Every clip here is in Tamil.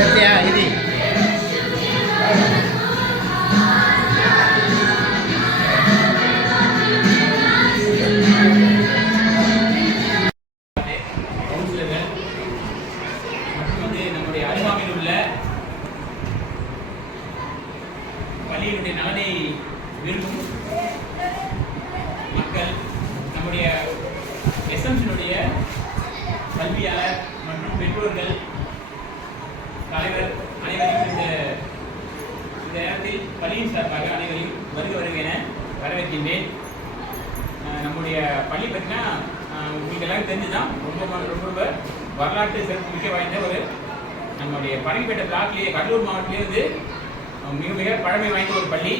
ఇది பள்ளியினுடைய நலனை விரும்பும் மக்கள் நம்முடைய எஸ்எம்சியினுடைய கல்வியாளர் மற்றும் பெற்றோர்கள் சார்பாக அனைவரையும் வருக வருக என வரவேற்கின்றேன். நம்முடைய பள்ளி பார்த்தீங்கன்னா உங்களுக்கு எல்லாரும் தெரிஞ்சுதான் ரொம்ப ரொம்ப ரொம்ப வரலாற்று சிறப்பு மிக்க வாய்ந்த ஒரு நம்முடைய பரங்கிப்பேட்டை பிளாக்லேயே கடலூர் மாவட்டத்திலே வந்து மிக மிக பழமை வாய்ந்த ஒரு பள்ளி.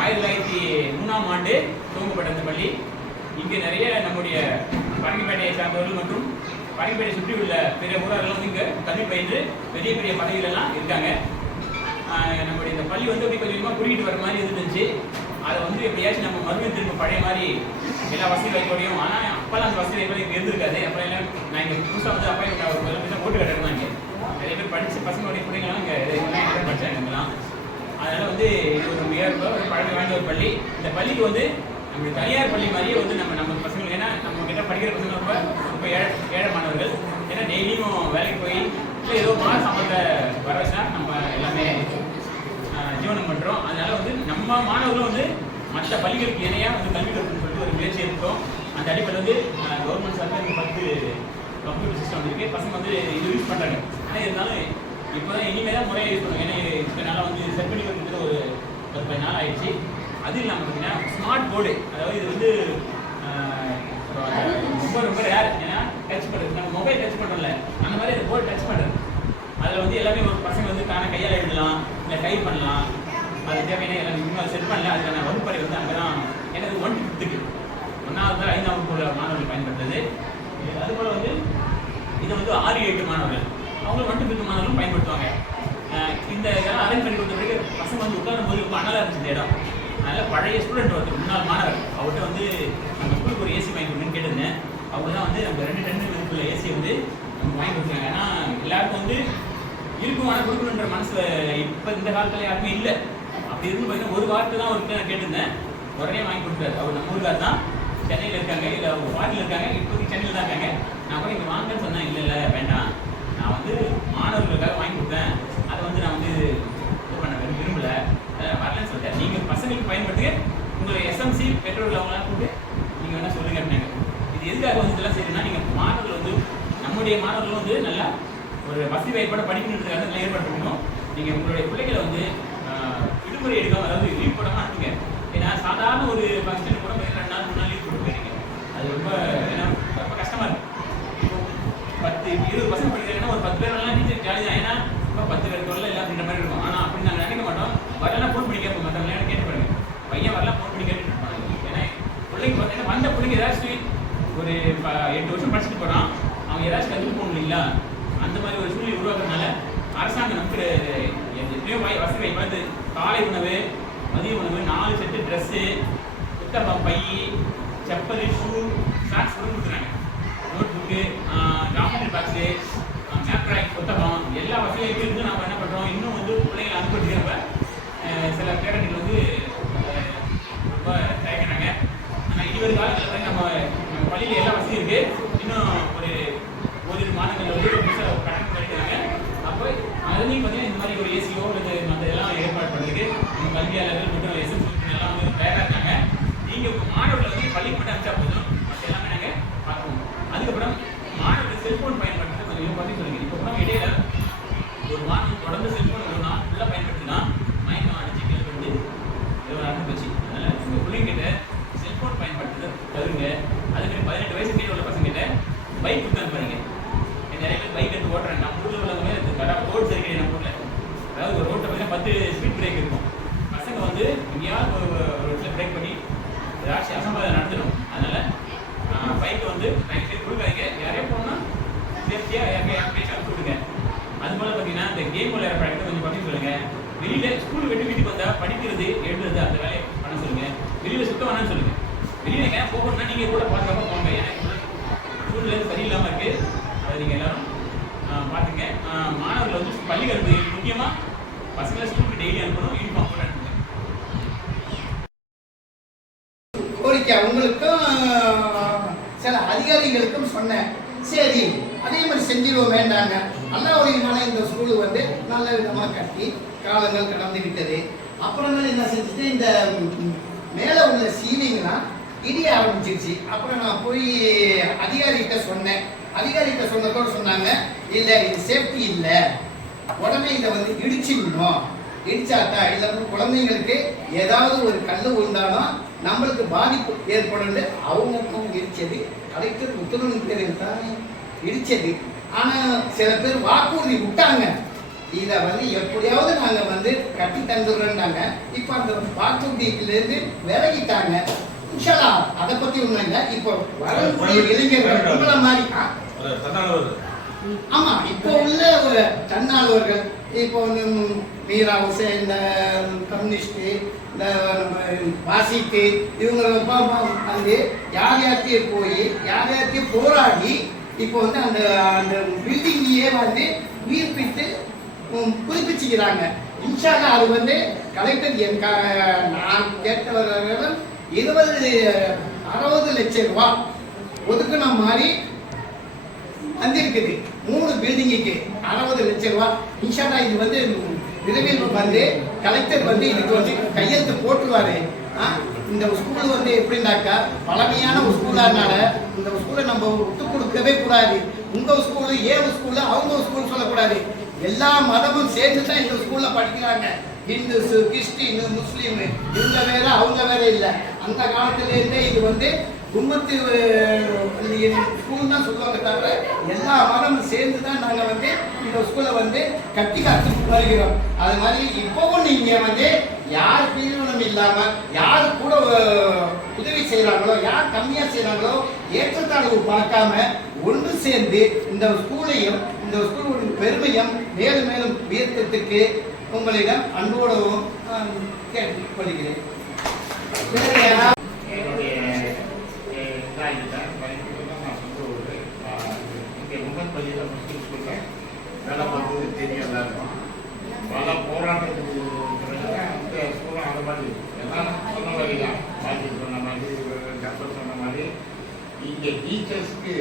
ஆயிரத்தி தொள்ளாயிரத்தி மூணாம் ஆண்டு துவங்கப்பட்ட இந்த பள்ளி. இங்கே நிறைய நம்முடைய பரங்கிப்பேட்டையை சார்ந்தவர்கள் மற்றும் பரங்கிப்பேட்டை சுற்றி உள்ள பிற ஊரார்கள் வந்து இங்கே கல்வி பயின்று பெரிய பெரிய பதவிகளெல்லாம் இருக்காங்க. நம்மளுடைய நம்முடைய இந்த பள்ளி வந்து அப்படி கொஞ்சம் கொஞ்சமாக குறுக்கிட்டு வர மாதிரி இருந்துச்சு. அதை வந்து எப்படியாச்சும் நம்ம மறுபடியும் திரும்ப பழைய மாதிரி எல்லா வசதி வாய்ப்போடையும் ஆனால் அப்போல்லாம் அந்த வசதி வாய்ப்பு இங்கே இருந்திருக்காது. அப்புறம் எல்லாம் நான் இங்கே புதுசாக வந்து அப்பா எனக்கு ஒரு தான் போட்டு கட்டணும் இங்கே நிறைய பேர் படித்த பசங்களுடைய பிள்ளைங்களாம் இங்கே எல்லாம் படித்தாங்க இங்கெல்லாம். அதனால வந்து இது ஒரு மிக ஒரு பழமை வாய்ந்த ஒரு பள்ளி. இந்த பள்ளிக்கு வந்து நம்ம தனியார் பள்ளி மாதிரியே வந்து நம்ம நம்ம பசங்களுக்கு ஏன்னா நம்ம கிட்ட படிக்கிற பசங்க ரொம்ப ரொம்ப ஏழை ஏழை மாணவர்கள் ஏன்னா டெய்லியும் வேலைக்கு போய் இல்லை ஏதோ மாத சம்பந்த வர வச்சா நம்ம எல்லாமே ஆஹ், ஜீவனம் பண்ணுறோம் அதனால வந்து மாணவர்களும் வந்து மற்ற பள்ளிகளுக்கு இணையாக வந்து கல்வி கற்கணும்னு சொல்லிட்டு ஒரு முயற்சி எடுத்தோம். அந்த அடிப்படையில் வந்து கவர்மெண்ட் சார்பில் பத்து கம்ப்யூட்டர் சிஸ்டம் வந்துருக்கு. பசங்க வந்து இது யூஸ் பண்ணுறாங்க ஆனால் இருந்தாலும் இப்போ தான் இனிமேல் தான் முறையாக யூஸ் பண்ணுவாங்க ஏன்னா இப்போ நாளாக வந்து செட் பண்ணி கொடுத்துட்டு ஒரு பத்து பதினஞ்சு நாள் ஆயிடுச்சு. அது இல்லாமல் பார்த்தீங்கன்னா ஸ்மார்ட் போர்டு அதாவது இது வந்து ரொம்ப ரொம்ப ரேர் ஏன்னா டச் பண்ணுறது நம்ம மொபைல் டச் பண்ணுறோம்ல அந்த மாதிரி அந்த போர்டு டச் பண்ணுறது அதில் வந்து எல்லாமே ஒரு பசங்க வந்து தானே கையால் எழுதலாம் இல்லை டைப் பண்ணலாம். அது தேவையான எல்லாம் இன்னும் செட் பண்ணல. அதுக்கான வகுப்பறை வந்து அங்கே தான் எனக்கு ஒன் ஃபிஃப்த்துக்கு ஒன்றாவது முதல் ஐந்தாவது உள்ள மாணவர்கள் பயன்படுத்துது. அதுபோல் வந்து இது வந்து ஆறு எட்டு மாணவர்கள். அவங்க ஒன் டு ஃபிஃப்த் மாணவர்களும் பயன்படுத்துவாங்க. இந்த இதெல்லாம் அரேஞ்ச் பண்ணி கொடுத்த பிறகு பசங்க வந்து உட்காரும் போது ரொம்ப அனலாக இருந்துச்சு இந்த இடம். அதனால் பழைய ஸ்டூடெண்ட் ஒருத்தர் முன்னாள் மாணவர் அவர்கிட்ட வந்து நம்ம ஸ்கூலுக்கு ஒரு ஏசி வாங்கி கொடுங்கன்னு கேட்டிருந்தேன். அவங்க தான் வந்து நம்ம ரெண்டு டன்னு மதிப்புள்ள ஏசியை வந்து நமக்கு வாங்கி கொடுத்தாங்க. ஏன்னா எல்லாருக்கும் வந்து இருக்கும் ஆனால் கொடுக்கணுன்ற மனசுல இப்போ இந்த காலத்தில் யாருமே இல்லை. திரும்ப பார்த்தீங்கன்னா ஒரு வார்த்தை தான் அவர்கிட்ட நான் கேட்டிருந்தேன். உடனே வாங்கி கொடுத்தாரு அவர் நம்ம ஊருக்கார் தான். சென்னையில் இருக்காங்க. இல்லை அவங்க வாரியில் இருக்காங்க. இப்போதைக்கு சென்னையில் தான் இருக்காங்க. நான் கூட இங்கே வாங்கன்னு சொன்னேன். இல்லை இல்லை வேண்டாம். நான் வந்து மாணவர்களுக்காக வாங்கி கொடுத்தேன். அதை வந்து நான் வந்து இது பண்ண விரும்பலை. விரும்பல வரலன்னு சொல்லிட்டேன். நீங்கள் பசங்களுக்கு பயன்படுத்துங்க. உங்களை எஸ்எம்சி பெற்றோர்கள் அவங்களாம் கூப்பிட்டு நீங்கள் வேணால் சொல்லுங்க அப்படின்னாங்க. இது எதுக்காக வந்து இதெல்லாம் செய்யணும்னா நீங்கள் மாணவர்கள் வந்து நம்முடைய மாணவர்கள் வந்து நல்லா ஒரு வசதி வாய்ப்பாடு படிக்கணுன்றதுக்காக நல்லா ஏற்பட்டுக்கணும் நீங்கள் உங்களுடைய பிள்ளைகளை வந்து விடுமுறை எடுக்காம அதாவது லீவ் போடாமல் அனுப்புங்க ஏன்னா சாதாரண ஒரு ஃபங்க்ஷன் கூட போய் ரெண்டு நாள் மூணு நாள் லீவ் போட்டு போயிருங்க அது ரொம்ப ஏன்னா ரொம்ப கஷ்டமா இருக்கும் பத்து இருபது பசங்க படிக்கிறாங்கன்னா ஒரு பத்து பேர் எல்லாம் டீச்சர் ஜாலி தான். ஏன்னா இப்போ பத்து பேர் தொல்லை இல்லை அப்படின்ற மாதிரி இருக்கும். ஆனால் அப்படி நாங்கள் நினைக்க மாட்டோம். வரலாம் ஃபோன் பண்ணி கேட்போம். மற்றவங்க கேட்டு பாருங்க. பையன் வரலாம் ஃபோன் பண்ணி கேட்டுட்டு இருப்பாங்க ஏன்னா பிள்ளைங்க பார்த்தீங்கன்னா வந்த பிள்ளைங்க ஏதாச்சும் ஒரு ப- எட்டு வருஷம் படிச்சுட்டு போகிறான் அவங்க ஏதாச்சும் கற்றுட்டு போகணும் இல்லைங்களா? அந்த மாதிரி ஒரு சூழ்நிலை உருவாக்குறதுனால அரசாங்கம் நமக்கு எத்தனையோ வாய் வசதி வாய்ப்பு வந்து காலை உணவு மதிய உணவு நாலு செட்டு ட்ரெஸ்ஸு புத்தகம் பை செப்பல் ஷூ ஸ்நாக்ஸ் கூட கொடுக்குறாங்க note book document box map புத்தகம் எல்லா வசதியும் இருந்து நம்ம என்ன பண்ணுறோம் இன்னும் வந்து பிள்ளைங்களை அனுப்பிட்டுக்கிறப்ப சில பேரண்ட்கள் வந்து ரொம்ப தயக்கிறாங்க ஆனால் இனிவரும் காலத்தில் நம்ம பள்ளியில் எல்லா வசதியும் இருக்குது இன்னும் ஒரு ஓரிரு மாதங்கள் வந்து புதுசாக கணக்கு படிக்கிறாங்க அப்போ அதுலேயும் பார்த்தீங்கன்னா இந்த மாதிரி ஒரு ஏசியோ இல்லை மற்ற இதெல்லாம் ஏற்பாடு பண்ணுறதுக்கு நம்ம கல்வியாளர்கள் மற்றும் எஸ்எஸ் எல்லாம் வந்து தயாராக இருக்காங்க நீங்கள் உங்கள் மாணவர்களை வந்து பள்ளிக்கு மட்டும் அனுப்பிச்சா போதும் மற்ற எல்லாமே நாங்கள் பார்ப்போம் அதுக்கப்புறம் மாணவர்கள் செல்ஃபோன் பயன்படுத்துறது கொஞ்சம் இதை பற்றி சொல்லுங்க இப்போ கூட இடையில ஒரு மாணவன் தொடர்ந்து செல்ஃபோன் ஒரு நாள் ஃபுல்லாக பயன்படுத்தினா மயக்கம் அடிச்சு கீழே வந்து ஏதோ நடந்து உங்கள் பிள்ளைங்கிட்ட செல்ஃபோன் பயன்படுத்துறத தவிருங்க அதுக்கு பதினெட்டு வயசு கீழே உள்ள பசங்கிட்ட பைக் கொடுத்து அனுப்பாதீங்க நிறைய பேர் பைக் எடுத்து ஓட்டுறாங்க. நம்ம ஊரில் உள்ளவங்க கரெக்டாக ரோட் சரி நம்ம ஊரில். அதாவது ஒரு ரோட்டில் பார்த்தீங்கன்னா பத்து ஸ்பீட் பிரேக் இருக்கும். பசங்க வந்து எங்கேயாவது ஒரு ரோட்டில் பிரேக் பண்ணி ஏதாச்சும் அசம்பாதம் நடத்திடும் அதனால் பைக்கை வந்து ரைட் கொடுக்காதீங்க. யாரையும் போனால் சேஃப்டியாக யாருக்கே யாருக்கே அனுப்பிச்சு விடுங்க அது போல் பார்த்தீங்கன்னா இந்த கேம் விளையாட பழக்கத்தை கொஞ்சம் பண்ணி சொல்லுங்கள் வெளியில் ஸ்கூல் விட்டு வீட்டுக்கு வந்தால் படிக்கிறது எழுதுறது அந்த வேலையை பண்ண சொல்லுங்க வெளியில சுத்த வேணாம்னு சொல்லுங்க. வெளியில எங்கேயா போகணும்னா நீங்க கூட பார்க்காம போங்க. ஏன்னா சூழ்நிலை சரியில்லாம இருக்கு. அதை நீங்க எல்லாரும் ஆஹ், பாத்துங்க ஆஹ், மாணவர்கள் வந்து பள்ளி கல்வி முக்கியமா பசங்களை ஸ்கூலுக்கு டெய்லி அனுப்பணும் யூனிஃபார்ம் கூட அனுப்புங்க. கோரிக்கை. அவங்களுக்கும் சில அதிகாரிகளுக்கும் சொன்னேன். சரி அதே மாதிரி செஞ்சிருவோம் வேண்டாங்க. அண்ணாவுடையமான இந்த ஸ்கூலு வந்து நல்ல விதமாக கட்டி காலங்கள் கடந்து விட்டது. அப்புறமேல என்ன செஞ்சுட்டு இந்த மேலே உள்ள சீலிங்னா இடிய ஆரம்பிச்சிருச்சு. அப்புறம் நான் போய் அதிகாரிகிட்ட சொன்னேன். அதிகாரிகிட்ட சொன்னதோட சொன்னாங்க இல்லை இது சேஃப்டி இல்லை. உடனே இதை வந்து இடிச்சிடணும் இடிச்சாட்டா இல்லை குழந்தைங்களுக்கு ஏதாவது ஒரு கல் விழுந்தாலும் நம்மளுக்கு பாதிப்பு ஏற்படும் அவங்க இடிச்சது. கலெக்டர் உத்தரவு பேருக்கு தான் இடிச்சது. ஆனால் சில பேர் வாக்குறுதி விட்டாங்க. இதை வந்து எப்படியாவது நாங்கள் வந்து கட்டி தந்துடுறோம்னாங்க இப்போ அந்த வாக்குறுதியிலேருந்து விலகிட்டாங்க. இன்ஷால்லா அதை பற்றி ஒன்றும் இல்லை. இப்போ வரக்கூடிய இளைஞர்கள் உங்களை மாதிரி ஆமா இப்போ உள்ள ஒரு தன்னார்வர்கள் இப்போ மீரா ஹுசேன் இந்த கம்யூனிஸ்ட் இந்த வாசிக்கு இவங்க வந்து யார் யார்த்தையும் போய் யார் யார்த்தையும் போராடி இப்போ வந்து அந்த அந்த பில்டிங்கையே வந்து உயிர்ப்பித்து புதுப்பிச்சுக்கிறாங்க. இன்ஷால்லா அது வந்து கலெக்டர் என் க நான் கேட்டவர்களும் இருபது அறுபது லட்சம் ரூபா ஒதுக்குன மாதிரி வந்திருக்குது மூணு பில்டிங்குக்கு அறுபது லட்சம் ரூபா. இன்ஷால்லா இது வந்து விரைவில் வந்து கலெக்டர் வந்து இதுக்கு வந்து கையெழுத்து போட்டுருவாரு. ஆ, இந்த ஸ்கூல் வந்து எப்படின்னாக்கா பழமையான ஒரு ஸ்கூலானால இந்த ஸ்கூலை நம்ம விட்டு கொடுக்கவே கூடாது. உங்க ஸ்கூலு ஏன் ஸ்கூலு அவங்க ஸ்கூல் சொல்லக்கூடாது. எல்லா மதமும் சேர்ந்து தான் இந்த ஸ்கூல்ல படிக்கிறாங்க. ஹிந்துஸ் கிறிஸ்டின் முஸ்லீம் இவங்க வேற அவங்க வேற இல்லை. அந்த காலத்துலேருந்தே இது வந்து கும்பத்து ஸ்கூல் தான் சொல்லுவாங்க தவிர எல்லா மதமும் சேர்ந்து தான் நாங்கள் வந்து இந்த ஸ்கூலை வந்து கட்டி காத்து வருகிறோம். அது மாதிரி இப்போவும் நீங்கள் வந்து யார் பிரிவினம் இல்லாமல் யார் கூட உதவி செய்கிறாங்களோ யார் கம்மியாக செய்கிறாங்களோ ஏற்றத்தாழ்வு பார்க்காம ஒன்று சேர்ந்து இந்த ஸ்கூலையும் இந்த ஸ்கூலுடைய பெருமையும் மேலும் மேலும் உயர்த்தத்துக்கு உங்களிடம் அன்போடவும் அஹ், கேட்டுக்கொள்கிறேன். வேறு என்னுடைய இதாகிட்டேன் பயன்படுத்த நான் சொந்த ஊர். இங்கே முகப்பள்ளியில் முஸ்லீம் ஸ்கூலில் வேலை பார்த்தது தெரியும் எல்லாருக்கும். பல போராட்டத்துக்கு பிறகு தான் இந்த ஸ்கூலும் அது மாதிரி எல்லாரும் சொன்ன மாதிரி தான் பாட்டி சொன்ன மாதிரி ஜப்பர் சொன்ன மாதிரி. இங்கே டீச்சர்ஸ்க்கு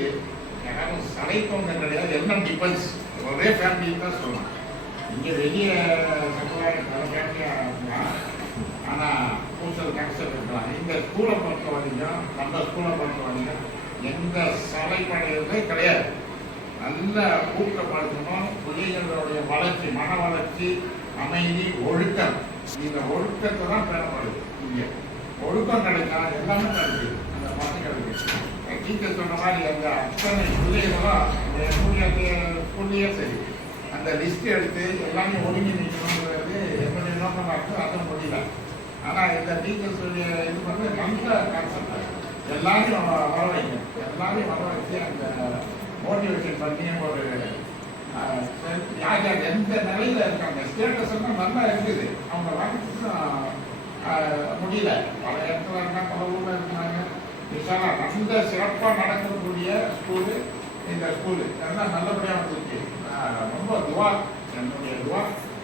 யாரும் சளைப்பவங்க கிடையாது. எல்லாம் டிபெண்ட்ஸ் ஒரே ஃபேமிலி தான் சொல்லலாம் இங்கே வெளிய சமுதாயம் பல ஃபேமிலியாக இருக்கலாம் ஆனால் கூச்சல் கேன்சர் இருக்கலாம் இந்த ஸ்கூலை பொறுத்த வரைக்கும் நம்ம ஸ்கூலை பொறுத்த வரைக்கும் எந்த சலைப்படையதே கிடையாது. நல்ல ஊக்கப்படுத்தணும். பிள்ளைகளுடைய வளர்ச்சி மன வளர்ச்சி அமைதி ஒழுக்கம். இந்த ஒழுக்கத்தை தான் பெறப்படுது இங்கே. ஒழுக்கம் கிடைச்சா எல்லாமே கிடைக்குது. அந்த பசங்களுக்கு டீச்சர் சொன்ன மாதிரி அந்த அத்தனை பிள்ளைகளும் என்னுடைய ஸ்கூல்லையே சரி. அந்த லிஸ்ட் எடுத்து எல்லாமே ஒருங்கி நிற்கணுங்கிறது என்னுடைய நோக்கமாக இருக்குது அது முடியல ஆனால் இந்த டீச்சர்ஸ் இது வந்து நல்ல கான்செப்ட் எல்லாரையும் வர வைக்கணும் எல்லாரையும் வர வச்சு அந்த மோட்டிவேஷன் பண்ணி ஒரு யார் யார் எந்த நிலையில் இருக்காங்க? ஸ்டேட்டஸ் எல்லாம் நல்லா இருக்குது. அவங்க வாங்கிட்டு முடியல. பல இடத்துல இருந்தால் பல ஊரில் இருக்கிறாங்க விஷாலா சிறப்பாக நடக்கக்கூடிய ஸ்கூலு இந்த ஸ்கூலு எல்லாம் நல்லபடியாக வந்துருக்கு நான் ரொம்ப துவா என்னுடைய துவா.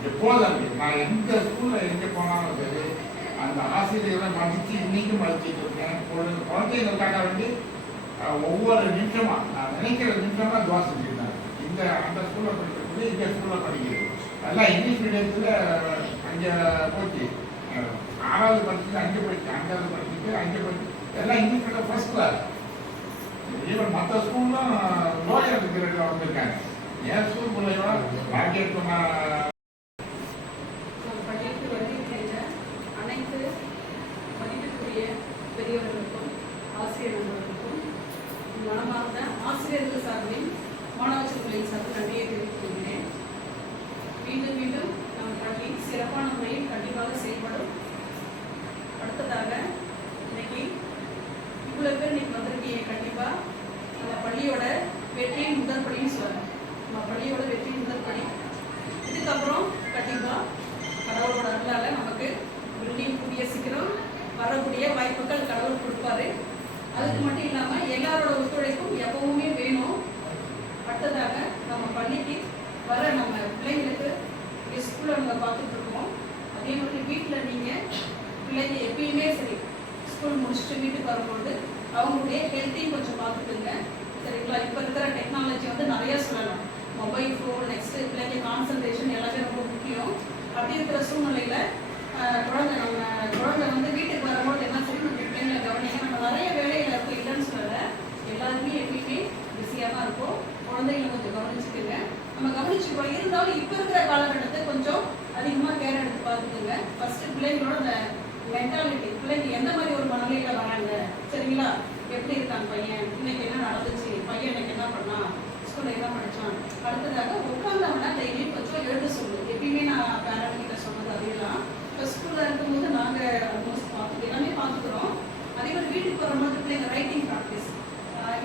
எப்போதும் நான் எந்த ஸ்கூலில் எங்கே போனாலும் சரி அந்த ஆசிரியரை மதித்து இன்னைக்கும் மதிச்சிட்டு இருக்கேன். குழந்தை குழந்தைங்களுக்காக வேண்டி ஒவ்வொரு நிமிஷமாக நான் நினைக்கிற நிமிஷமாக துவா செஞ்சுருந்தேன் இந்த அந்த ஸ்கூலில் படிக்கிறது இந்த ஸ்கூலில் படிக்கிறது எல்லாம் இங்கிலீஷ் மீடியத்தில் அங்கே போச்சு. ஆறாவது படிச்சுட்டு அங்கே போயிடுச்சு. அஞ்சாவது படிச்சுட்டு அங்கே போயிட்டு எல்லாம் இங்கிலீஷ் ஃபர்ஸ்ட் கிளாஸ் ஈவன் மற்ற ஸ்கூல்லாம் லோயர் கிரேட்ல வந்திருக்காங்க என் ஸ்கூல் பிள்ளைங்களா பாக்கியத்துமா நம் பள்ளிக்கு வருகின்ற அனைத்து மதிப்பிற்குரிய பெரியவர்களுக்கும் ஆசிரியர் நண்பர்களுக்கும் மனமார்ந்த ஆசிரியர்கள் சார்பில் மாணவ செல்வங்களின் சார்பில் நன்றியை தெரிவித்துக் கொள்கிறேன் மீண்டும் மீண்டும் நம் பள்ளி சிறப்பான முறையில் கண்டிப்பாக செயல்படும் அடுத்ததாக இன்னைக்கு இவ்வளவு பேர் இன்னைக்கு வந்திருக்கீங்க கண்டிப்பா நம்ம பள்ளியோட வெற்றியின் முதல் படின்னு சொல்லுவாங்க நம்ம பள்ளியோட வெற்றியின் முதல் படி. இதுக்கப்புறம் கண்டிப்பாக கடவுளோட அருளால் நமக்கு பில்டிங் கூடிய சீக்கிரம் வரக்கூடிய வாய்ப்புகள் கடவுள் கொடுப்பாரு. அதுக்கு மட்டும் இல்லாம எல்லாரோட ஒத்துழைப்பும் எப்பவுமே வேணும். அடுத்ததாக நம்ம பள்ளிக்கு வர நம்ம பிள்ளைங்களுக்கு ஸ்கூலில் நம்ம பார்த்துட்டு இருக்கோம். அதே மாதிரி வீட்டில் நீங்க பிள்ளைங்க எப்பயுமே சரி ஸ்கூல் முடிச்சுட்டு வீட்டுக்கு வரும்போது அவங்களுடைய ஹெல்த்தையும் கொஞ்சம் பார்த்துக்குங்க. சரிங்களா இப்போ இருக்கிற டெக்னாலஜி வந்து நிறைய சொல்லலாம். மொபைல் ஃபோன் நெக்ஸ்ட் பிள்ளைங்க கான்சன்ட்ரேஷன் எல்லாமே ரொம்ப முக்கியம். அப்படி இருக்கிற சூழ்நிலையில் குழந்தை நம்ம குழந்தை வந்து வீட்டுக்கு வரும்போது என்ன சொல்லி நம்ம பிள்ளைங்களை கவனிங்க. நம்ம நிறைய வேலையில் இருக்கும் இல்லைன்னு சொல்லலை. எல்லாருமே எப்பயுமே பிஸியாக தான் இருக்கும் குழந்தைங்களை கொஞ்சம் கவனிச்சுக்கோங்க. நம்ம கவனிச்சுக்கோ இருந்தாலும் இப்போ இருக்கிற காலகட்டத்தை கொஞ்சம் அதிகமாக கேர் எடுத்து பார்த்துக்கோங்க. ஃபஸ்ட்டு பிள்ளைங்களோட அந்த மென்டாலிட்டி பிள்ளைங்க எந்த மாதிரி ஒரு மனநிலையில் வராங்க? சரிங்களா? எப்படி இருக்காங்க பையன்? இன்னைக்கு என்ன நடந்துச்சு? பையன் எனக்கு என்ன பண்ணான் ஸ்கூல்ல என்ன படிச்சான்? அடுத்ததாக உட்கார்ந்தவனா டெய்லி கொஞ்சம் எழுத சொல்லு. எப்பயுமே நான் பேரண்ட் கிட்ட சொன்னது அதையெல்லாம் இப்போ ஸ்கூல்ல இருக்கும்போது நாங்க ஆல்மோஸ்ட் பார்த்து எல்லாமே பார்த்துக்கிறோம். அதே மாதிரி வீட்டுக்கு வரும்போது பிள்ளைங்க ரைட்டிங் ப்ராக்டிஸ்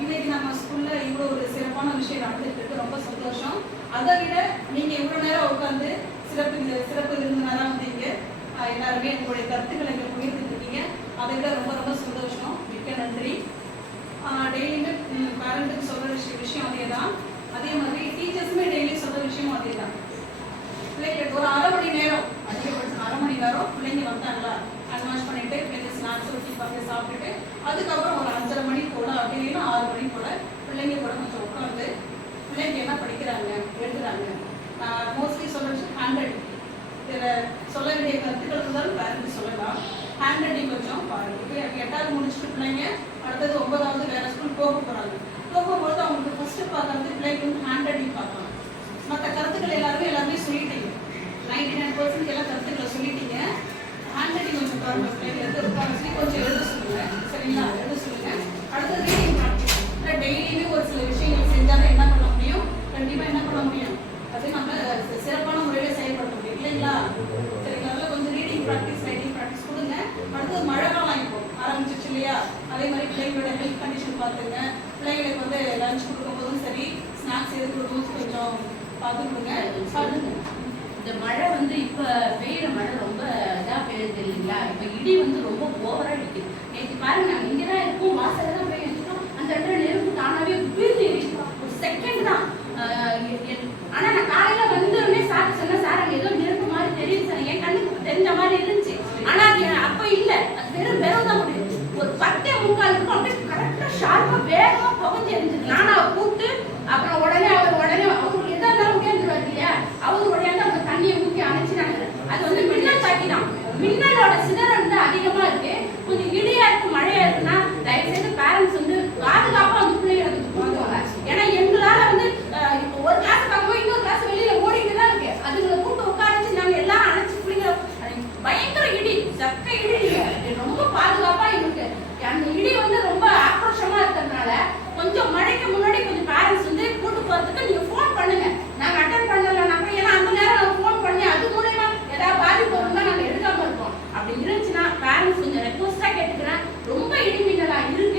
இன்னைக்கு நம்ம ஸ்கூல்ல இவ்வளோ ஒரு சிறப்பான விஷயம் நடந்துட்டு ரொம்ப சந்தோஷம். அதை விட நீங்க இவ்வளவு நேரம் உட்காந்து சிறப்பு சிறப்பு விருந்தினராக வந்தீங்க. எல்லாருமே உங்களுடைய கருத்துக்களை எங்களுக்கு பகிர்ந்துட்டு இருக்கீங்க அதை விட ரொம்ப ரொம்ப சந்தோஷம். மிக்க நன்றி. டெய்லியுமே பேரண்ட்டுக்கு சொல்கிற விஷயம் விஷயம் அதே தான் அதே மாதிரி டீச்சர்ஸுமே டெய்லி சொல்கிற விஷயமும் அதே தான் பிள்ளைங்களுக்கு ஒரு அரை மணி நேரம் அதிகபட்சம் அரை மணி நேரம் பிள்ளைங்க வந்தாங்களா ஹேண்ட் வாஷ் பண்ணிட்டு பிள்ளைங்க ஸ்நாக்ஸ் ஒட்டி பார்த்து சாப்பிட்டுட்டு அதுக்கப்புறம் ஒரு அஞ்சரை மணி போல அப்படின்னா ஆறு மணி போல பிள்ளைங்க கூட கொஞ்சம் உட்காந்து பிள்ளைங்க என்ன படிக்கிறாங்க எழுதுறாங்க. மோஸ்ட்லி சொல்ல விஷயம் ஹேண்ட் ரைட்டிங் இதில் சொல்ல வேண்டிய கருத்துக்கள் இருந்தாலும் பேரண்ட் சொல்லலாம் ஹேண்ட் ரைட்டிங் கொஞ்சம் எட்டாவது முடிச்சுட்டு பிள்ளைங்க அடுத்தது ஒன்பதாவது வேற ஸ்கூல் போக போகிறாங்க போகும்போது அவங்களுக்கு ஃபர்ஸ்ட் பார்க்கறது பிள்ளைங்க வந்து ஹேண்ட் ரைட்டிங் பார்க்கலாம் மற்ற கருத்துக்கள் எல்லாருமே எல்லாமே சொல்லிட்டீங்க. நைன்டி நைன் பர்சன்ட் எல்லாம் கருத்துக்களை சொல்லிட்டீங்க. ஹேண்ட் ரைட்டிங் கொஞ்சம் பாருங்க பிள்ளைங்க எது இருக்காங்க சொல்லி கொஞ்சம் எழுத சொல்லுங்க. சரிங்களா? எழுத சொல்லுங்க. அடுத்தது ரீடிங் ப்ராக்டிஸ் இல்லை டெய்லியுமே ஒரு சில விஷயங்கள் செஞ்சாலும் என்ன பண்ண முடியும்? கண்டிப்பாக என்ன பண்ண முடியும்? அது நம்ம சிறப்பான முறையில் செயல்பட முடியும். இல்லைங்களா? சரி அதில் கொஞ்சம் ரீடிங் ப்ராக்டிஸ் ரைட்டிங் ப்ராக்டிஸ் கொடுங்க அடுத்தது மழை காலம் இப்போ ஆரம்பிச்சிச்சு இல்லையா அதே மாதிரி பிள்ளைங்களோட ஹெல்த் கண்டிஷன் பார்த்துங்க. பிள்ளைங்களுக்கு வந்து லஞ்ச் கொடுக்கும்போதும் சரி ஸ்நாக்ஸ் எது கொடுக்கும்போது கொஞ்சம் பார்த்து கொடுங்க இந்த மழை வந்து இப்ப பெய்யுற மழை ரொம்ப இதா பெய்யுது இல்லைங்களா? இப்ப இடி வந்து ரொம்ப ஓவரா அடிக்குது நேற்று பாருங்க நாங்க இங்கதான் இருக்கோம். வாசல்ல தான் போய் வச்சுட்டோம் அந்த இடத்துல நெருப்பு தானாகவே உயிர் ஒரு செகண்ட் தான். ஆஹ் ஆனா நான் காலையில் உடனே சார் சொன்ன சார் அங்க ஏதோ நெருப்பு மாதிரி தெரியுது சார் என் கண்ணுக்கு தெரிஞ்ச மாதிரி இருந்துச்சு ஆனா அது எ- அப்ப இல்ல அது வெறும் வெறும் தான் முடியுது ஒரு பத்தே முக்கால் இருக்கும் அப்படியே கரெக்டா ஷார்ப்பா வேகமா புகஞ்சு எரிஞ்சுது நானும் அவ கூப்பிட்டு அப்புறம் உடனே அவர் உடனே அவருக்கு எதா இருந்தாலும் உட்காந்துருவாரு இல்லையா அவர் உடனே அந்த தண்ணியை ஊற்றி அணைச்சினாங்க அது வந்து மின்னல் தாக்கி தான் மின்னலோட சிதறல் வந்து அதிகமா இருக்கு கொஞ்சம் இடியா இருக்கு மழையா இருக்குன்னா தயவு செய்து பேரண்ட்ஸ் வந்து பாதுகாப்பா வந்து பிள்ளைகளை வந்து கூட்டுவாங்க ஏன்னா எங்களால வந்து அஹ், இப்போ ஒரு கிளாஸ் பார்க்கும்போது இன்னொரு கிளாஸ் வெளியில ஓடிட்டு தான் இருக்கு அதுங்களை கூட்டு உட்கார வச்சு நாங்க எல்லாம் அணைச்சு பிள்ளைங்க அது பயங்கர இடி சக்க இடி இது ரொம்ப பாதுகாப்பா இருக்கு அந்த இடி வந்து ரொம்ப ஆக்ரோஷமா இருக்கிறதுனால கொஞ்சம் மழைக்கு முன்னாடி கொஞ்சம் பேரண்ட்ஸ் வந்து கூட்டு போறதுக்கு நீங்க ஃபோன் பண்ணுங்க நாங்க அட்டன் பண்ணலனாக்கா ஏன்னா அந்த நேரம் நாங்க ஃபோன் பண்ணி அது மூலயமா ஏதாவது பாதிப்பு இருந்தா நாங்க எடுக்காம இருக்கோம் அப்படி இருந்துச்சுன்னா பேரண்ட்ஸ் கொஞ்சம் ரெக்வஸ்டா கேட்டுக்கிறேன் ரொம்ப இடிமின்னலா இருக்கு